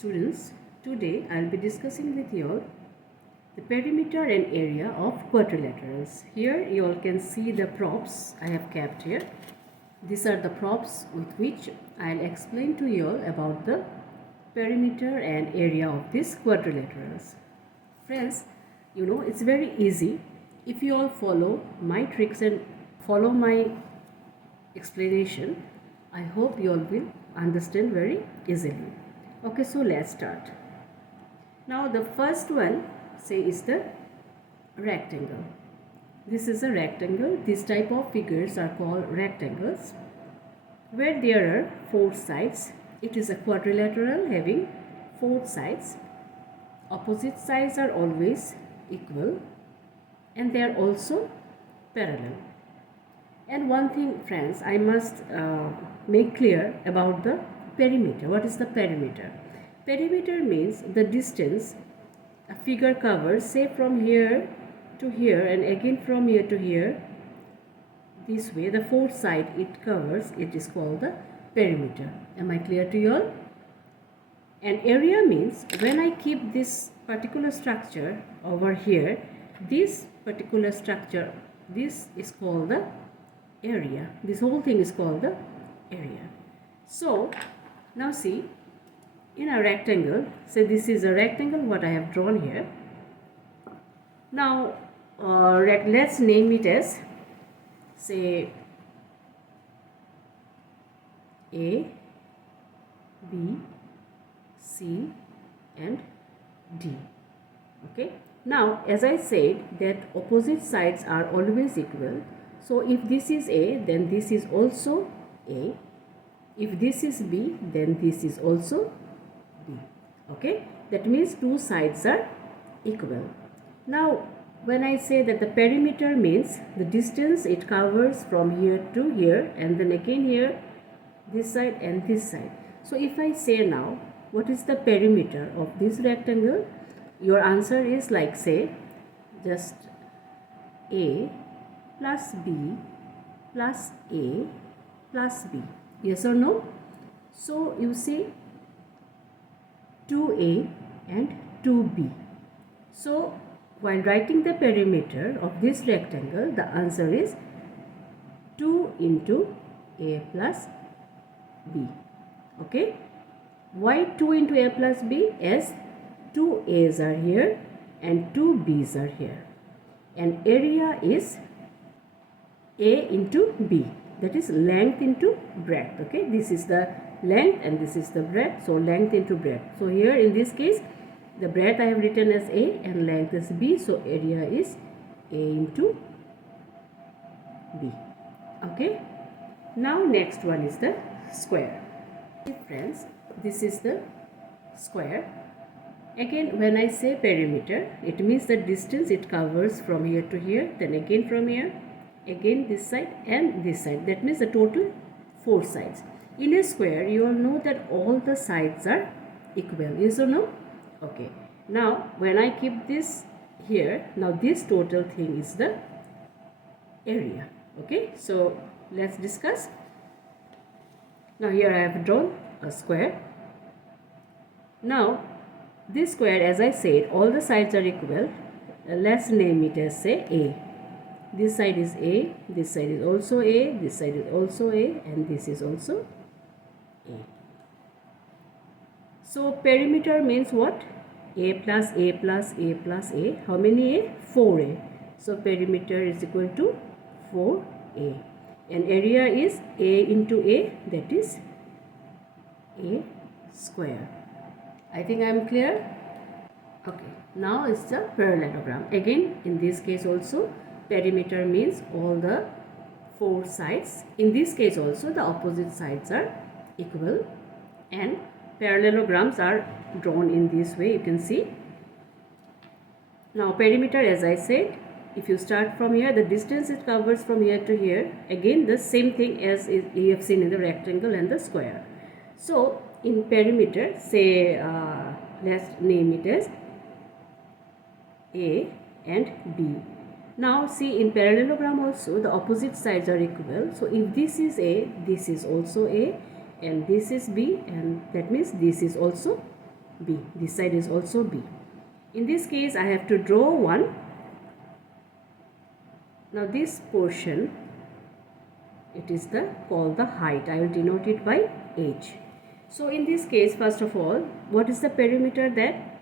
Students, today I will be discussing with you all the perimeter and area of quadrilaterals. Here you all can see the props I have kept here. These are the props with which I will explain to you all about the perimeter and area of these quadrilaterals. Friends, you know it's very easy if you all follow my tricks and follow my explanation. I hope you all will understand very easily. Okay, so let's start. Now the first one say is the rectangle. This is a rectangle. These type of figures are called rectangles where there are four sides. It is a quadrilateral having four sides. Opposite sides are always equal and they are also parallel. And one thing friends, I must make clear about the perimeter. What is the perimeter? Perimeter means the distance a figure covers, say from here to here and again from here to here. This way, the fourth side it covers, it is called the perimeter. Am I clear to you all? And area means when I keep this particular structure over here, this particular structure, this is called the area. This whole thing is called the area. So now see, in a rectangle, say this is a rectangle what I have drawn here. Now let's name it as say A, B, C and D. Okay. Now as I said that opposite sides are always equal. So if this is A, then this is also A. If this is B, then this is also B. Okay, that means two sides are equal. Now when I say that the perimeter means the distance it covers from here to here and then again here, this side and this side. So if I say now what is the perimeter of this rectangle, your answer is like say just A plus B plus A plus B. Yes or no? So you see 2A and 2B. So while writing the perimeter of this rectangle, the answer is 2 into A plus B. Okay? Why 2 into A plus B? As 2 A's are here and 2 B's are here. And area is A into B. That is length into breadth. Okay, this is the length and this is the breadth. So length into breadth. So here in this case, the breadth I have written as A and length is B. So area is A into B. Okay. Now next one is the square. Friends, this is the square. Again, when I say perimeter, it means the distance it covers from here to here, then again from here, again this side and this side. That means the total four sides. In a square, you all know that all the sides are equal. Yes or no? Okay. Now, when I keep this here, now this total thing is the area. Okay. So, let's discuss. Now, here I have drawn a square. Now, this square, as I said, all the sides are equal. Let's name it as say A. This side is A, this side is also A, this side is also A, and this is also A. So perimeter means what? A plus A plus A plus A. How many A? 4A. So perimeter is equal to 4A. And area is A into A, that is A square. I think I am clear. Okay, now is the parallelogram. Again, in this case also, perimeter means all the four sides. In this case also, the opposite sides are equal and parallelograms are drawn in this way. You can see. Now, perimeter, as I said, if you start from here, the distance it covers from here to here. Again, the same thing as you have seen in the rectangle and the square. So, in perimeter, say, let's name it as A and B. Now see, in parallelogram also the opposite sides are equal. So if this is A, this is also A, and this is B, and that means this is also B. This side is also B. In this case, I have to draw one. Now this portion, it is called the height. I will denote it by H. So in this case, first of all, what is the perimeter? That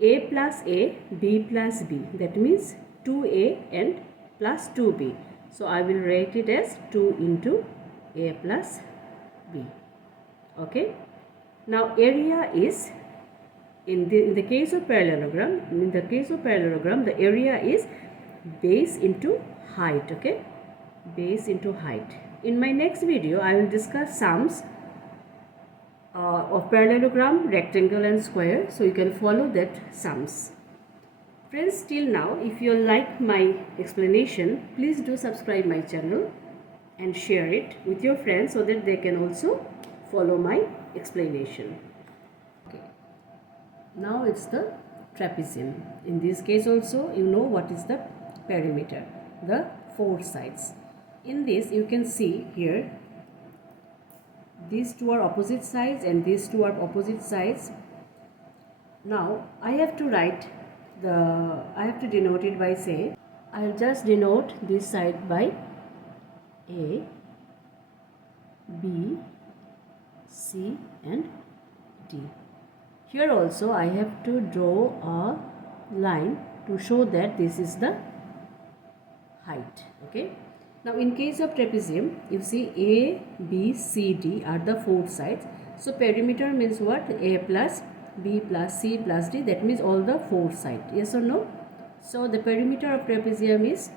A plus A, B plus B. That means 2A and plus 2B. So I will write it as 2 into A plus B. Okay. Now area is, in the case of parallelogram, the area is base into height. Okay, base into height. In my next video, I will discuss sums of parallelogram, rectangle and square, so you can follow that sums. Friends, till now, if you like my explanation, please do subscribe my channel and share it with your friends so that they can also follow my explanation. Okay, now it's the trapezium. In this case also, you know what is the perimeter, the four sides. In this, you can see here, these two are opposite sides and these two are opposite sides. Now I have to denote it by, say, I'll just denote this side by A, B, C and D. Here also I have to draw a line to show that this is the height. Okay. Now in case of trapezium, you see A, B, C, D are the four sides. So perimeter means what? A plus B plus C plus D, that means all the four sides. Yes or no? So the perimeter of trapezium is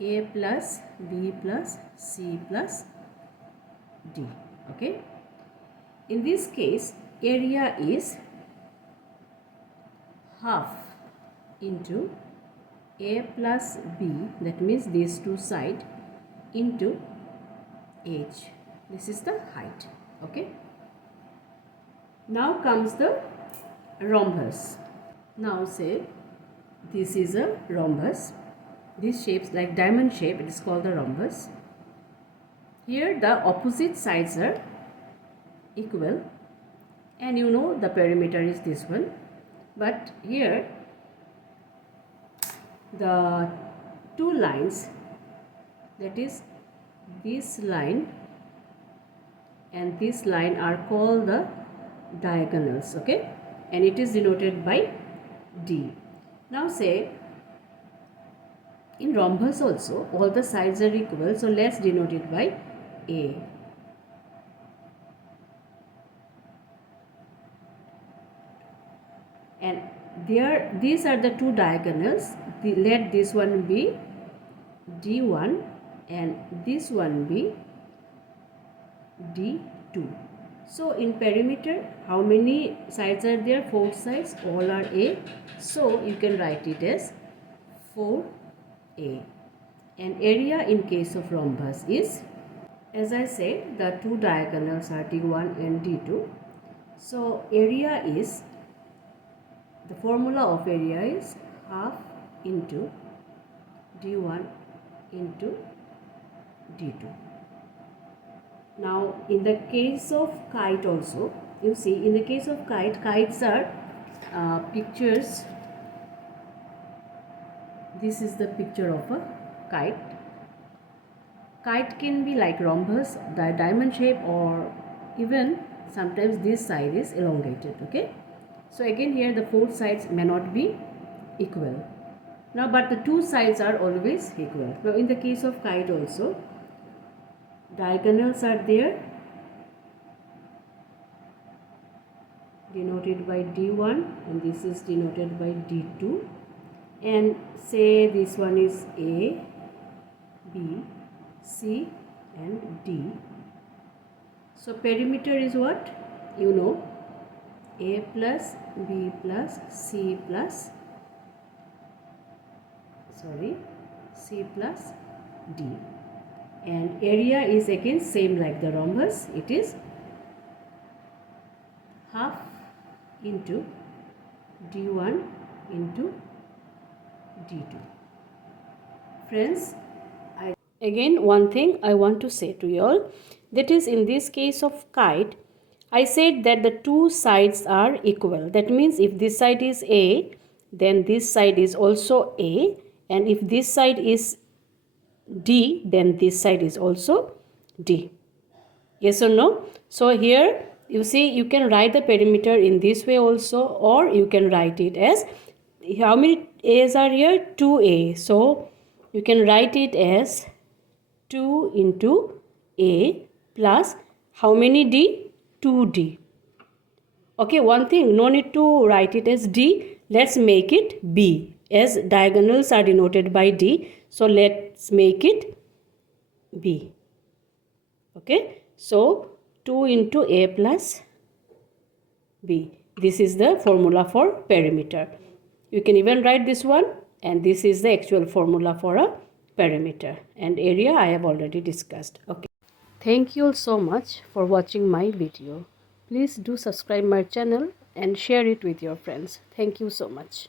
A plus B plus C plus D. Okay. In this case, area is half into A plus B, that means these two sides, into H. This is the height. Okay. Now comes the rhombus. Now say this is a rhombus. This shape like diamond shape, it is called the rhombus. Here the opposite sides are equal and you know the perimeter is this one. But here the two lines, that is this line and this line, are called the diagonals. Okay, and it is denoted by D. Now say in rhombus also all the sides are equal, so let's denote it by A. And these are the two diagonals. Let this one be D1 and this one be D2. So in perimeter, how many sides are there? Four sides, all are A. So you can write it as 4A. And area in case of rhombus is, as I said, the two diagonals are D1 and D2. So area is, the formula of area is half into D1 into D2. Now in the case of kite also, you see in the case of kites are pictures. This is the picture of a kite. Kite can be like rhombus, the diamond shape, or even sometimes this side is elongated. Okay. So again here the four sides may not be equal. Now but the two sides are always equal. Now in the case of kite also, diagonals are there, denoted by D1 and this is denoted by D2, and say this one is A, B, C and D. So perimeter is what? You know, A plus B plus C plus C plus D. And area is again same like the rhombus. It is half into D1 into D2. Friends, again one thing I want to say to you all, that is in this case of kite, I said that the two sides are equal. That means if this side is A, then this side is also A, and if this side is D, then this side is also D. Yes or no? So here you see you can write the perimeter in this way also, or you can write it as, how many A's are here? 2A. So you can write it as 2 into A plus how many D? 2D. Okay, one thing, no need to write it as D. Let's make it B, as diagonals are denoted by D. So let's make it B. Okay, so 2 into A plus B. This is the formula for perimeter. You can even write this one, and this is the actual formula for a perimeter. And area I have already discussed. Okay. Thank you all so much for watching my video. Please do subscribe my channel and share it with your friends. Thank you so much.